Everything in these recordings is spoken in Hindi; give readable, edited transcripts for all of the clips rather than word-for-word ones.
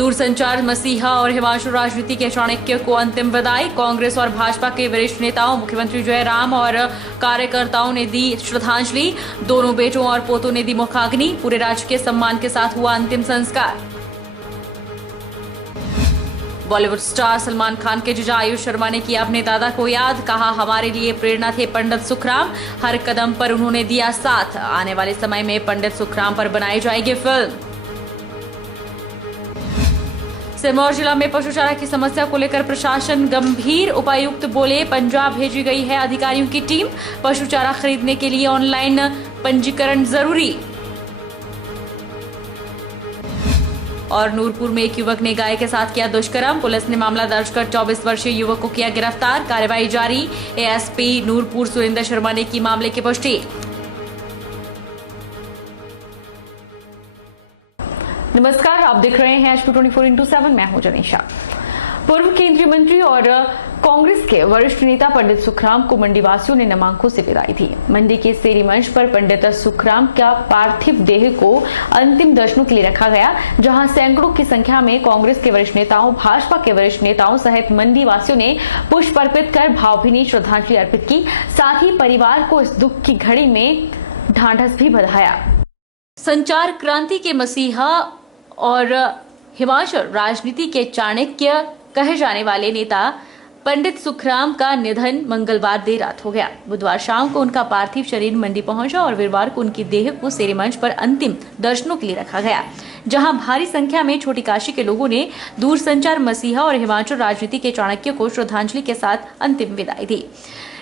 दूरसंचार मसीहा और हिमाचल राजनीति के चाणक्य को अंतिम विदाई। कांग्रेस और भाजपा के वरिष्ठ नेताओं, मुख्यमंत्री जयराम और कार्यकर्ताओं ने दी श्रद्धांजलि। दोनों बेटों और पोतों ने दी मुखाग्नि। पूरे राजकीय सम्मान के साथ हुआ अंतिम संस्कार। बॉलीवुड स्टार सलमान खान के जीजा आयुष शर्मा ने किया अपने दादा को याद। कहा, हमारे लिए प्रेरणा थे पंडित सुखराम, हर कदम पर उन्होंने दिया साथ। आने वाले समय में पंडित सुखराम पर बनाई जाएगी फिल्म। सिरमौर जिला में पशु चारा की समस्या को लेकर प्रशासन गंभीर। उपायुक्त बोले, पंजाब भेजी गई है अधिकारियों की टीम। पशु चारा खरीदने के लिए ऑनलाइन पंजीकरण जरूरी। और नूरपुर में एक युवक ने गाय के साथ किया दुष्कर्म। पुलिस ने मामला दर्ज कर 24 वर्षीय युवक को किया गिरफ्तार। कार्रवाई जारी। एएसपी नूरपुर सुरेंद्र शर्मा ने की मामले की पुष्टि। नमस्कार, आप देख रहे हैं HP 24x7। मैं हूं जनीशा। पूर्व केंद्रीय मंत्री और कांग्रेस के वरिष्ठ नेता पंडित सुखराम को मंडी वासियों ने नम आंखों से विदाई दी। मंडी के सेरी मंच पर पंडित सुखराम का पार्थिव देह को अंतिम दर्शनों के लिए रखा गया, जहां सैकड़ों की संख्या में कांग्रेस के वरिष्ठ नेताओं, भाजपा के वरिष्ठ नेताओं सहित मंडी वासियों ने पुष्प अर्पित कर भावभीनी श्रद्धांजलि अर्पित की। साथ ही परिवार को इस दुख की घड़ी में ढांढस भी बंधाया। संचार क्रांति के मसीहा और हिमाचल राजनीति के चाणक्य कहे जाने वाले नेता पंडित सुखराम का निधन मंगलवार देर रात हो गया। बुधवार शाम को उनका पार्थिव शरीर मंडी पहुंचा और वीरवार को उनकी देह को सेरी मंच पर अंतिम दर्शनों के लिए रखा गया, जहां भारी संख्या में छोटी काशी के लोगों ने दूरसंचार मसीहा और हिमाचल राजनीति के चाणक्य को श्रद्धांजलि के साथ अंतिम विदाई दी।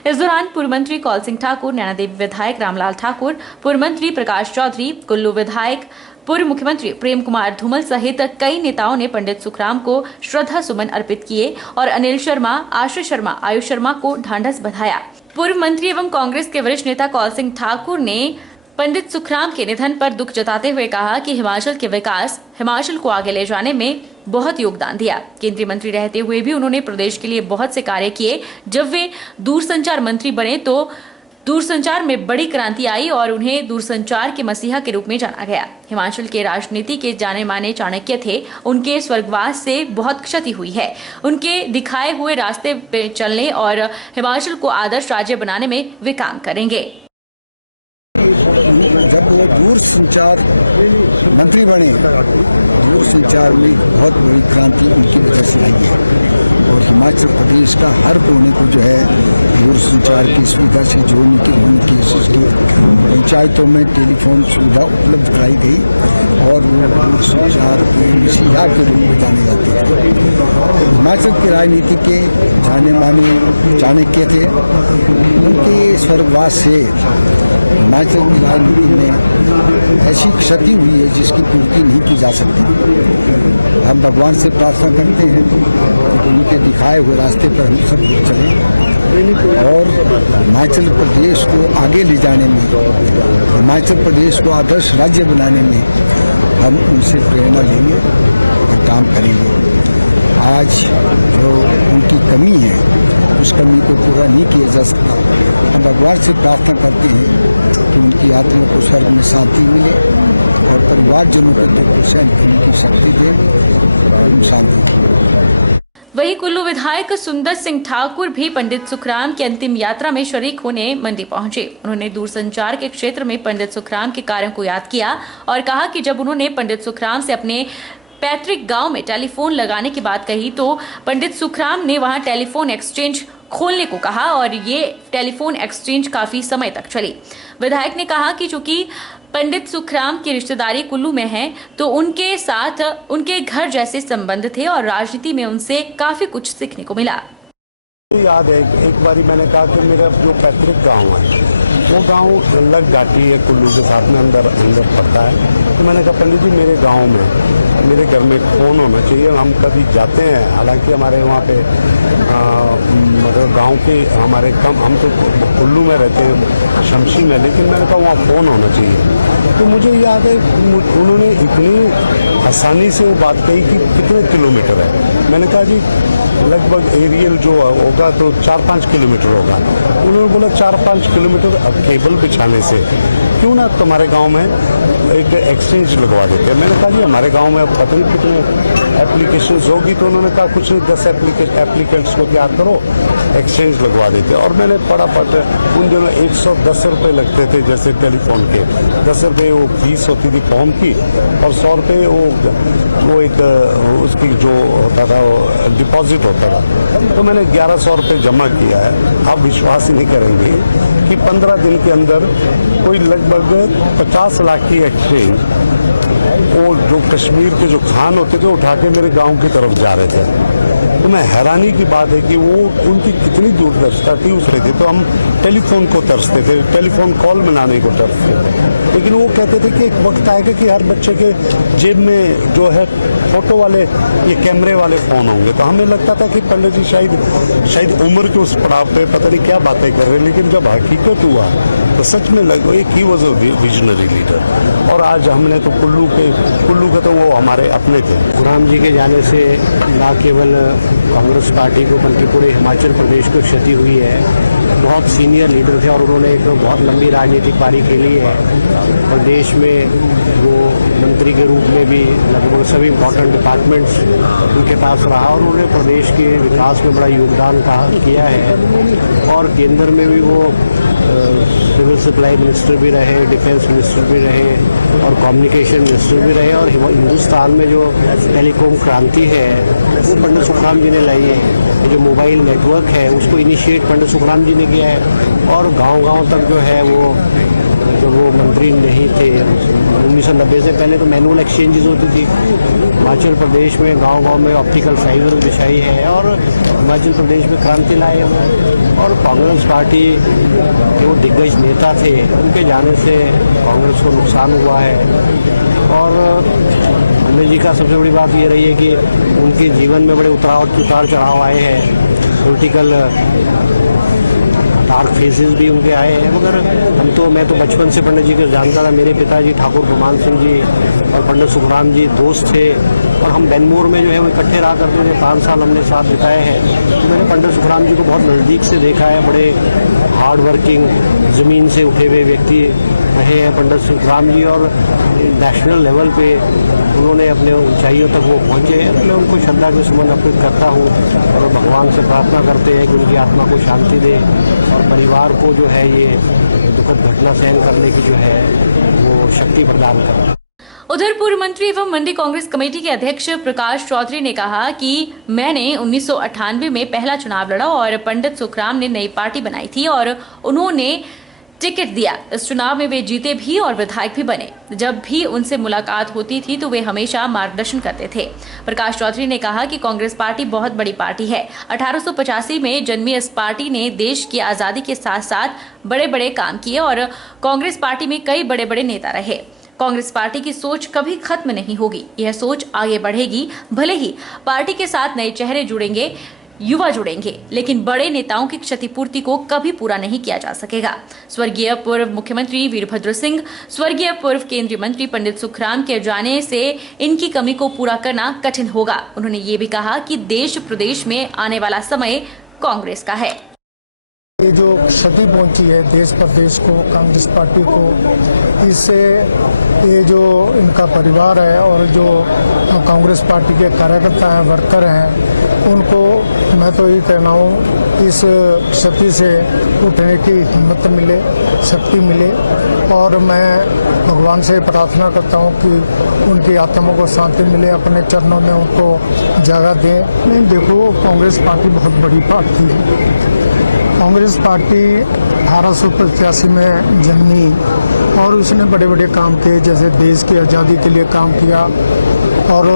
इस दौरान पूर्व मंत्री कौल सिंह ठाकुर, नैनादेवी विधायक रामलाल ठाकुर, पूर्व मंत्री प्रकाश चौधरी, कुल्लू विधायक, पूर्व मुख्यमंत्री प्रेम कुमार धूमल सहित कई नेताओं ने पंडित सुखराम को श्रद्धा सुमन अर्पित किए और अनिल शर्मा, आश्रय शर्मा, आयुष शर्मा को ढांढस बंधाया। पूर्व मंत्री एवं कांग्रेस के वरिष्ठ नेता कौल सिंह ठाकुर ने पंडित सुखराम के निधन पर दुख जताते हुए कहा कि हिमाचल के विकास, हिमाचल को आगे ले जाने में बहुत योगदान दिया। केंद्रीय मंत्री रहते हुए भी उन्होंने प्रदेश के लिए बहुत से कार्य किए। जब वे दूरसंचार मंत्री बने तो दूरसंचार में बड़ी क्रांति आई और उन्हें दूरसंचार के मसीहा के रूप में जाना गया। हिमाचल के राजनीति के जाने माने चाणक्य थे। उनके स्वर्गवास से बहुत क्षति हुई है। उनके दिखाए हुए रास्ते पे चलने और हिमाचल को आदर्श राज्य बनाने में वे काम करेंगे। जब वो दूरसंचार मंत्री बने, दूरसंचार में बहुत बड़ी क्रांति उनकी वजह से आई है और हिमाचल प्रदेश का हर कोने को जो है दूरसंचार की सुविधा से जोड़ने की उनकी पंचायतों में टेलीफोन सुविधा उपलब्ध कराई गई और वो दूरसंचार मसीहा के रूप में जाने जाते हैं। हिमाचल की राजनीति के जाने माने चाणक्य थे। उनके स्वर्गवास से हिमाचल की राजनीति में ऐसी क्षति हुई है जिसकी पूर्ति नहीं की जा सकती। हम भगवान से प्रार्थना करते हैं कि उनके दिखाए हुए रास्ते पर हम सब चलें और हिमाचल प्रदेश को आगे ले जाने में, हिमाचल प्रदेश को आदर्श राज्य बनाने में हम उनसे प्रेरणा लेंगे और काम करेंगे। आज जो उनकी कमी है, उस कमी को पूरा नहीं किया जा सकता। हम भगवान से प्रार्थना करते हैं कि उनकी आत्मा को स्वर्ग में शांति मिले और परिवारजनों के प्रति सहन करने की शक्ति दे और शांति। वहीं कुल्लू विधायक सुंदर सिंह ठाकुर भी पंडित सुखराम की अंतिम यात्रा में शरीक होने मंडी पहुंचे। उन्होंने दूरसंचार के क्षेत्र में पंडित सुखराम के कार्यों को याद किया और कहा कि जब उन्होंने पंडित सुखराम से अपने पैतृक गांव में टेलीफोन लगाने की बात कही तो पंडित सुखराम ने वहां टेलीफोन एक्सचेंज खोलने को कहा और ये टेलीफोन एक्सचेंज काफी समय तक चली। विधायक ने कहा कि चूंकि पंडित सुखराम की रिश्तेदारी कुल्लू में है तो उनके साथ उनके घर जैसे संबंध थे और राजनीति में उनसे काफी कुछ सीखने को मिला। याद है एक बारी मैंने कहा कि मेरा जो पैतृक गांव है वो गांव लग जाती है कुल्लू के साथ में अंदर पड़ता है। तो मैंने कहा पंडित जी मेरे गांव में मेरे घर में फ़ोन होना चाहिए। हम कभी जाते हैं, हालांकि हमारे वहाँ पे मतलब गांव के हमारे कम, हम तो कुल्लू में रहते हैं शमशी में, लेकिन मैंने कहा वहाँ फ़ोन होना चाहिए। तो मुझे याद है उन्होंने इतनी आसानी से वो बात कही कि कितने किलोमीटर है। मैंने कहा जी लगभग एरियल जो होगा तो 4-5 किलोमीटर होगा। उन्होंने बोला 4-5 किलोमीटर अब केबल बिछाने से क्यों ना तुम्हारे गांव में एक एक्सचेंज लगवा देते हैं। मैंने कहा जी हमारे गांव में अब पता नहीं कितने एप्लीकेशन होगी तो उन्होंने कहा कुछ नहीं 10 एप्लीकेंट्स को तैयार करो, एक्सचेंज लगवा देते। और मैंने फटाफट उन दिनों 110 रुपये लगते थे जैसे टेलीफोन के, 10 रुपये वो फीस होती थी फॉर्म की और 100 रुपये वो एक उसकी जो होता था वो डिपॉजिट होता था। तो मैंने 1100 रुपये जमा किया है। आप विश्वास ही नहीं करेंगे कि 15 दिन के अंदर कोई लगभग 50 लाख की एक्सचेंज वो जो कश्मीर के जो खान होते थे उठा के मेरे गांव की तरफ जा रहे थे। तो मैं हैरानी की बात है कि वो उनकी कितनी दूरदर्शिता थी उस रही थी। तो हम टेलीफोन को तरसते थे, टेलीफोन कॉल बनाने को तरसते थे, लेकिन वो कहते थे कि एक वक्त आएगा कि हर बच्चे के जेब में जो है फोटो वाले ये कैमरे वाले फोन होंगे। तो हमें लगता था कि पंडित जी शायद उम्र के उस पड़ाव पे पता नहीं क्या बातें कर रहे हैं, लेकिन जब हकीकत हुआ तो सच में लगा एक he was a visionary leader. और आज हमने तो कुल्लू के तो वो हमारे अपने थे। सुखराम जी के जाने से न केवल कांग्रेस पार्टी को बल्कि पूरे हिमाचल प्रदेश को क्षति हुई है। बहुत सीनियर लीडर थे और उन्होंने एक बहुत लंबी राजनीतिक पारी खेली है। प्रदेश में वो मंत्री के रूप में भी लगभग सभी इम्पोर्टेंट डिपार्टमेंट्स उनके पास रहा और उन्होंने प्रदेश के विकास में बड़ा योगदान किया है। और केंद्र में भी वो सिविल सप्लाई मिनिस्टर भी रहे, डिफेंस मिनिस्टर भी रहे और कम्युनिकेशन मिनिस्टर भी रहे। और हिंदुस्तान में जो टेलीकॉम क्रांति है वो पंडित सुखराम जी ने लाई है। जो मोबाइल नेटवर्क है उसको इनिशिएट पंडित सुखराम जी ने किया है। और गांव-गांव तक जो है वो जब वो मंत्री नहीं थे 1990 से पहले तो मैनुअल एक्सचेंजेस होती थी। हिमाचल प्रदेश में गांव-गांव में ऑप्टिकल फाइबर बिछाई है और हिमाचल प्रदेश में क्रांति लाए हैं। और कांग्रेस पार्टी जो दिग्गज नेता थे उनके जाने से कांग्रेस को नुकसान हुआ है। और पंडित जी का सबसे बड़ी बात ये रही है कि उनके जीवन में बड़े उतार चढ़ाव आए हैं। पॉलिटिकल डार्क फेजेस भी उनके आए हैं। मगर मैं तो बचपन से पंडित जी को जानता था। मेरे पिताजी ठाकुर गुमान सिंह जी और पंडित सुखराम जी दोस्त थे और हम बेनमोर में जो है वो इकट्ठे रहा करते थे। 5 साल हमने साथ बिताए हैं। तो मैंने पंडित सुखराम जी को बहुत नज़दीक से देखा है। बड़े हार्ड वर्किंग ज़मीन से उठे हुए व्यक्ति रहे हैं पंडित सुखराम जी और नेशनल लेवल पे उन्होंने अपने ऊंचाइयों तक वो पहुँचे हैं। तो मैं उनको श्रद्धा के सुमन अर्पित करता हूँ और भगवान से प्रार्थना करते हैं कि उनकी आत्मा को शांति दे और परिवार को जो है ये दुखद घटना सहन करने की जो है वो शक्ति प्रदान करें। उधर पूर्व मंत्री एवं मंडी कांग्रेस कमेटी के अध्यक्ष प्रकाश चौधरी ने कहा कि मैंने 1998 में पहला चुनाव लड़ा और पंडित सुखराम ने नई पार्टी बनाई थी और उन्होंने टिकट दिया। इस चुनाव में वे जीते भी और विधायक भी बने। जब भी उनसे मुलाकात होती थी तो वे हमेशा मार्गदर्शन करते थे। प्रकाश चौधरी ने कहा कि कांग्रेस पार्टी बहुत बड़ी पार्टी है। 1885 में जन्मी इस पार्टी ने देश की आजादी के साथ साथ बड़े बड़े काम किए और कांग्रेस पार्टी में कई बड़े बड़े नेता रहे। कांग्रेस पार्टी की सोच कभी खत्म नहीं होगी। यह सोच आगे बढ़ेगी। भले ही पार्टी के साथ नए चेहरे जुड़ेंगे, युवा जुड़ेंगे, लेकिन बड़े नेताओं की क्षतिपूर्ति को कभी पूरा नहीं किया जा सकेगा। स्वर्गीय पूर्व मुख्यमंत्री वीरभद्र सिंह, स्वर्गीय पूर्व केंद्रीय मंत्री पंडित सुखराम के जाने से इनकी कमी को पूरा करना कठिन होगा। उन्होंने ये भी कहा कि देश प्रदेश में आने वाला समय कांग्रेस का है। ये जो क्षति पहुंची है देश प्रदेश को, कांग्रेस पार्टी को, इससे ये जो इनका परिवार है और जो कांग्रेस पार्टी के कार्यकर्ता हैं, वर्कर हैं, उनको मैं तो ये कहना हूँ इस क्षति से उठने की हिम्मत मिले, शक्ति मिले। और मैं भगवान से प्रार्थना करता हूँ कि उनकी आत्मा को शांति मिले, अपने चरणों में उनको जगह दें। देखो, कांग्रेस पार्टी बहुत बड़ी पार्टी है। कांग्रेस पार्टी 1885 में जन्मी और उसने बड़े बड़े काम किए, जैसे देश की आज़ादी के लिए काम किया और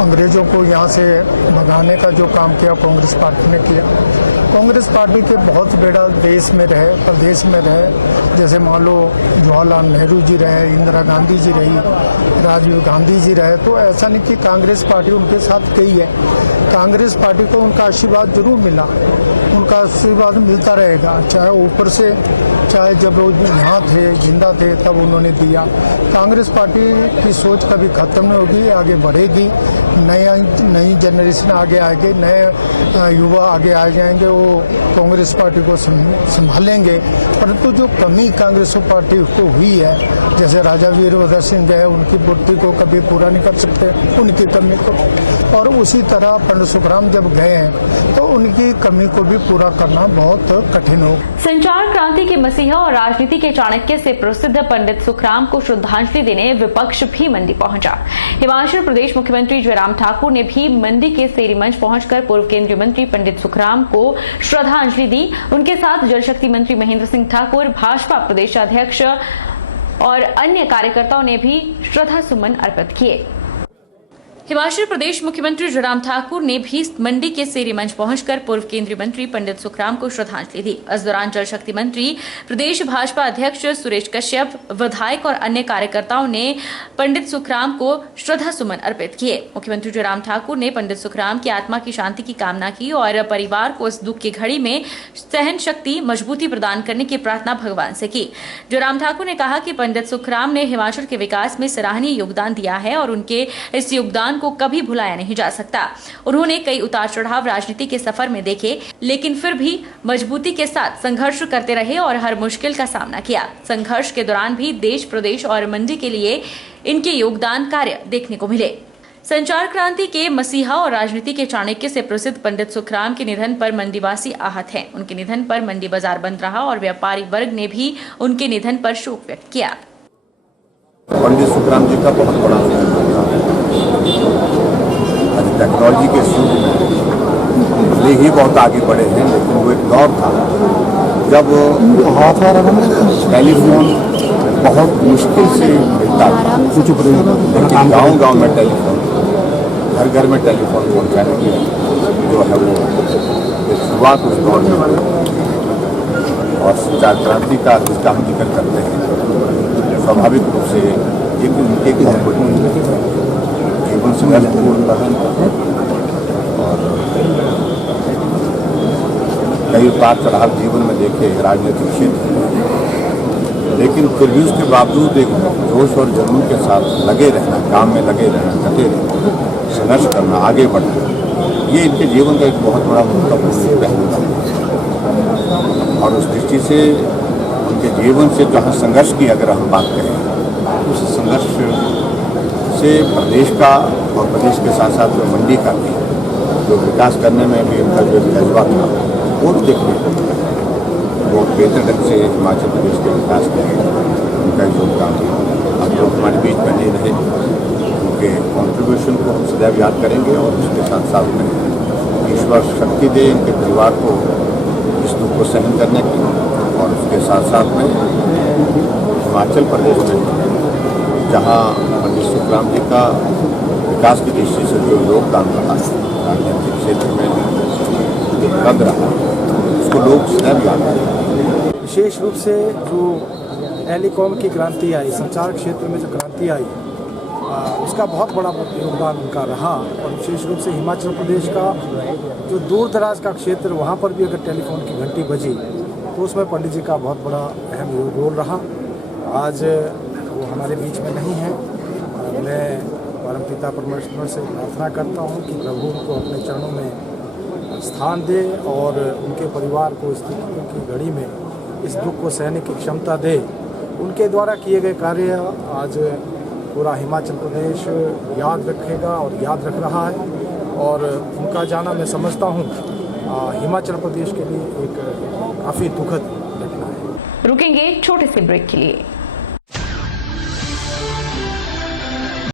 अंग्रेज़ों को यहाँ से भगाने का जो काम किया कांग्रेस पार्टी ने किया। कांग्रेस पार्टी के बहुत बड़ा देश में रहे, प्रदेश में रहे, जैसे मान लो जवाहरलाल नेहरू जी रहे, इंदिरा गांधी जी रही, राजीव गांधी जी रहे। तो ऐसा नहीं कि कांग्रेस पार्टी उनके साथ गई है। कांग्रेस पार्टी को उनका आशीर्वाद जरूर मिला, उनका आशीर्वाद मिलता रहेगा, चाहे ऊपर से, चाहे जब वो यहाँ थे, जिंदा थे, तब उन्होंने दिया। कांग्रेस पार्टी की सोच कभी खत्म नहीं होगी, आगे बढ़ेगी। नई जनरेशन आगे आएगी, नए युवा आगे आ जाएंगे, वो कांग्रेस पार्टी को संभालेंगे। परंतु जो कमी कांग्रेस पार्टी को हुई है, जैसे राजा वीरभद्र सिंह गए, उनकी पूर्ति को कभी पूरा नहीं कर सकते, उनकी कमी को, और उसी तरह पंडित सुखराम जब गए हैं तो उनकी कमी को भी पूरा करना बहुत कठिन हो। संचार क्रांति के मसीहा और राजनीति के चाणक्य से प्रसिद्ध पंडित सुखराम को श्रद्धांजलि देने विपक्ष भी मंडी पहुंचा। हिमाचल प्रदेश मुख्यमंत्री जयराम ठाकुर ने भी मंडी के सेरी मंच पहुंचकर पूर्व केंद्रीय मंत्री पंडित सुखराम को श्रद्धांजलि दी। उनके साथ जल शक्ति मंत्री महेंद्र सिंह ठाकुर, भाजपा प्रदेश अध्यक्ष और अन्य कार्यकर्ताओं ने भी श्रद्धा सुमन अर्पित किए। हिमाचल प्रदेश मुख्यमंत्री जयराम ठाकुर ने भी मंडी के सेरी मंच पहुंचकर पूर्व केंद्रीय मंत्री पंडित सुखराम को श्रद्धांजलि दी। इस दौरान जल शक्ति मंत्री, प्रदेश भाजपा अध्यक्ष सुरेश कश्यप, विधायक और अन्य कार्यकर्ताओं ने पंडित सुखराम को श्रद्धा सुमन अर्पित किए। मुख्यमंत्री जयराम ठाकुर ने पंडित सुखराम की आत्मा की शांति की कामना की और परिवार को इस दुख की घड़ी में सहन शक्ति, मजबूती प्रदान करने की प्रार्थना भगवान से की। जयराम ठाकुर ने कहा कि पंडित सुखराम ने हिमाचल के विकास में सराहनीय योगदान दिया है और उनके इस योगदान को कभी भुलाया नहीं जा सकता। उन्होंने कई उतार चढ़ाव राजनीति के सफर में देखे, लेकिन फिर भी मजबूती के साथ संघर्ष करते रहे और हर मुश्किल का सामना किया। संघर्ष के दौरान भी देश, प्रदेश और मंडी के लिए इनके योगदान कार्य देखने को मिले। संचार क्रांति के मसीहा और राजनीति के चाणक्य से प्रसिद्ध पंडित सुखराम के निधन पर मंडीवासी आहत हैं। उनके निधन पर मंडी बाजार बंद रहा और व्यापारी वर्ग ने भी उनके निधन पर शोक व्यक्त किया। पंडित सुखराम जी का बहुत बड़ा आज टेक्नोलॉजी के युग में भले ही बहुत आगे बढ़े हैं, लेकिन वो एक दौर था जब टेलीफोन बहुत मुश्किल से मिलता था। लेकिन गांव-गांव में टेलीफोन, घर घर में टेलीफोन पहुंचाने की जो है वो शुरुआत उस दौर में हुई। और संचार क्रांति का जिसका हम जिक्र करते हैं, स्वाभाविक रूप से एक जीवन संघर्षपूर्ण और कई उतार चढ़ाव जीवन में देखे राजनीतिक क्षेत्र में, लेकिन फिर भी उसके बावजूद एक जोश और जुनून के साथ लगे रहना, काम में लगे रहना, डटे रहना, संघर्ष करना, आगे बढ़ना, ये इनके जीवन का एक बहुत बड़ा महत्वपूर्ण पहलू था। और उस दृष्टि से उनके जीवन से जहाँ संघर्ष की अगर हम बात करें, उस संघर्ष से प्रदेश का और प्रदेश के साथ साथ में मंडी का भी जो विकास करने में भी उनका जो जज्बा था वो देखने को बहुत बेहतर ढंग से हिमाचल प्रदेश के विकास में उनका योगदान था। अब लोग हमारे बीच में नहीं रहे, उनके कॉन्ट्रीब्यूशन को हम सदैव याद करेंगे और उसके साथ साथ में ईश्वर शक्ति दे इनके परिवार को इस दुख को सहन करने की, और उसके साथ साथ में हिमाचल प्रदेश में जहाँ पंडित सुखराम जी का विकास की दृष्टि से जो योगदान रहा, राजनीतिक क्षेत्र में कद रहा, उसको लोग सदैव याद करेंगे। विशेष रूप से जो टेलीकॉम की क्रांति आई, संचार क्षेत्र में जो क्रांति आई, उसका बहुत बड़ा योगदान उनका रहा। और विशेष रूप से हिमाचल प्रदेश का जो दूर दराज का क्षेत्र, वहाँ पर भी अगर टेलीफोन की घंटी बजी तो उसमें पंडित जी का बहुत बड़ा अहम रोल रहा। आज वो हमारे बीच में नहीं है। मैं परमपिता परमेश्वर से प्रार्थना करता हूँ कि प्रभु उनको अपने चरणों में स्थान दे और उनके परिवार को इस दुख की घड़ी में इस दुख को सहने की क्षमता दे। उनके द्वारा किए गए कार्य आज पूरा हिमाचल प्रदेश याद रखेगा और याद रख रहा है, और उनका जाना मैं समझता हूँ हिमाचल प्रदेश के लिए एक काफ़ी दुखद घटना है। रुकेंगे छोटे से ब्रेक के लिए।